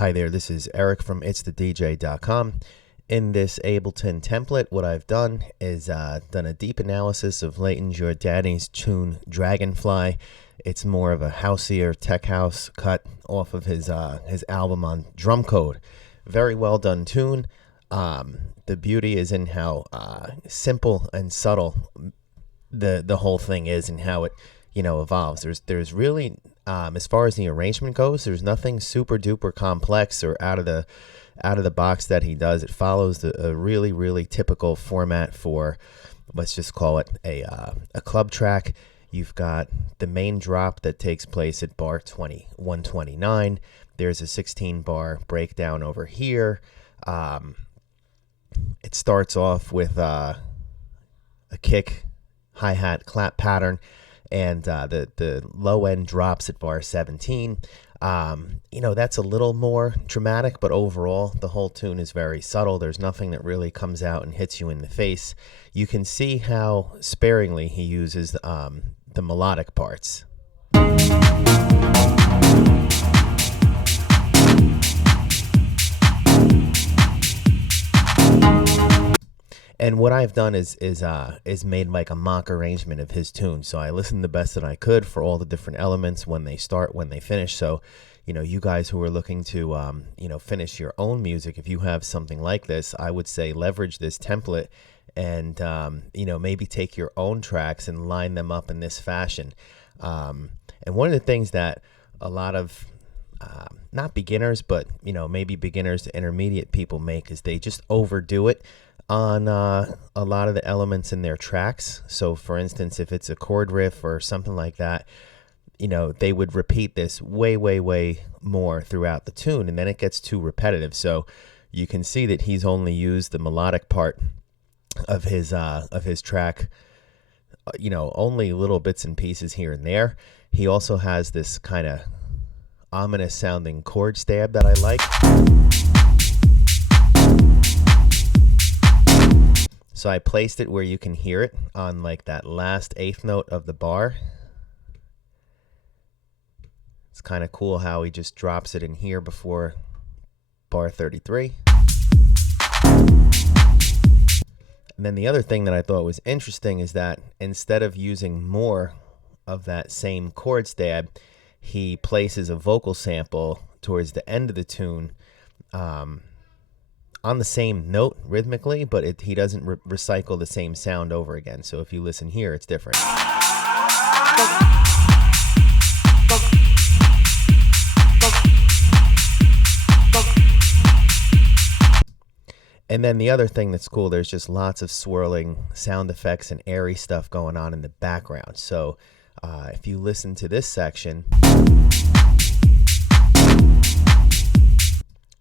Hi there, this is Eric from itsthedj.com. In this Ableton template, what I've done is done a deep analysis of Layton Giordani's tune Dragonfly. It's more of a houseier tech house cut off of his album on Drum Code. Very well done tune. The beauty is in how simple and subtle the whole thing is, and how it evolves. There's really as far as the arrangement goes, there's nothing super duper complex or out of the box that he does. It follows a really typical format for, let's just call it a club track. You've got the main drop that takes place at bar 129. There's a 16 bar breakdown over here. It starts off with a kick, hi-hat, clap pattern, and the low end drops at bar 17. That's a little more dramatic, but overall the whole tune is very subtle. There's nothing that really comes out and hits you in the face. You can see how sparingly he uses the melodic parts. And what I've done is made like a mock arrangement of his tune. So I listened the best that I could for all the different elements, when they start, when they finish. So, you guys who are looking to, finish your own music, if you have something like this, I would say leverage this template and, maybe take your own tracks and line them up in this fashion. And one of the things that a lot of, not beginners, but, maybe beginners to intermediate people make is they just overdo it on a lot of the elements in their tracks. So for instance, if it's a chord riff or something like that, they would repeat this way more throughout the tune, and then it gets too repetitive. So you can see that he's only used the melodic part of his track, only little bits and pieces here and there. He also has this kind of ominous sounding chord stab that I like. So I placed it where you can hear it on like that last eighth note of the bar. It's kind of cool how he just drops it in here before bar 33. And then the other thing that I thought was interesting is that instead of using more of that same chord stab, he places a vocal sample towards the end of the tune, on the same note rhythmically, but he doesn't recycle the same sound over again. So if you listen here, it's different. And then the other thing that's cool, there's just lots of swirling sound effects and airy stuff going on in the background. So if you listen to this section,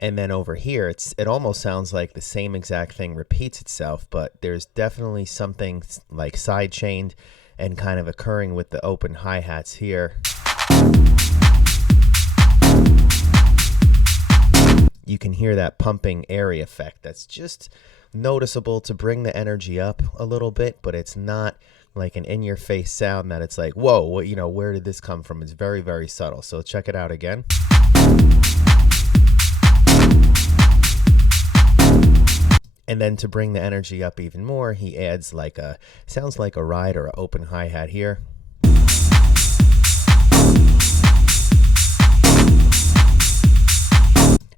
and then over here, it almost sounds like the same exact thing repeats itself, but there's definitely something like side-chained and kind of occurring with the open hi-hats here. You can hear that pumping airy effect that's just noticeable to bring the energy up a little bit, but it's not like an in-your-face sound that it's like, whoa, where did this come from? It's very subtle. So check it out again. And then to bring the energy up even more, he adds sounds like a ride or an open hi-hat here.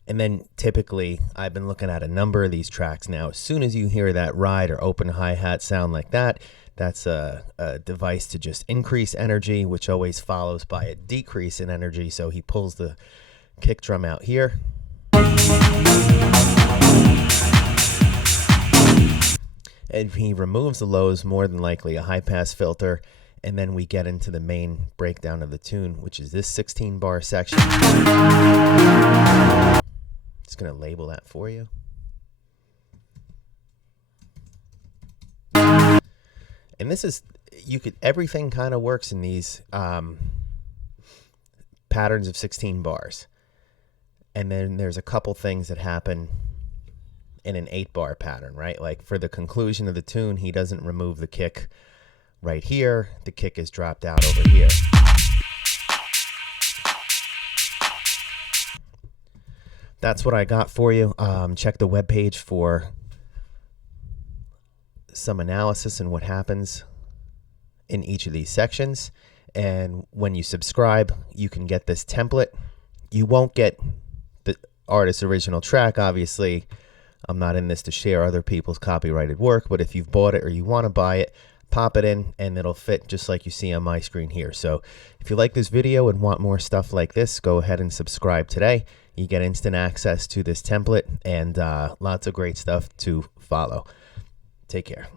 And then typically, I've been looking at a number of these tracks now. As soon as you hear that ride or open hi-hat sound like that, that's a device to just increase energy, which always follows by a decrease in energy. So he pulls the kick drum out here. And he removes the lows, more than likely a high-pass filter, and then we get into the main breakdown of the tune, which is this 16-bar section. Just going to label that for you. And this is, everything kind of works in these patterns of 16 bars. And then there's a couple things that happen in an 8-bar pattern, right? Like for the conclusion of the tune, he doesn't remove the kick right here. The kick is dropped out over here. that's what I got for you. Check the webpage for some analysis and what happens in each of these sections. And when you subscribe, you can get this template. You won't get the artist's original track, obviously. I'm not in this to share other people's copyrighted work, but if you've bought it or you want to buy it, pop it in and it'll fit just like you see on my screen here. So if you like this video and want more stuff like this, go ahead and subscribe today. You get instant access to this template and lots of great stuff to follow. Take care.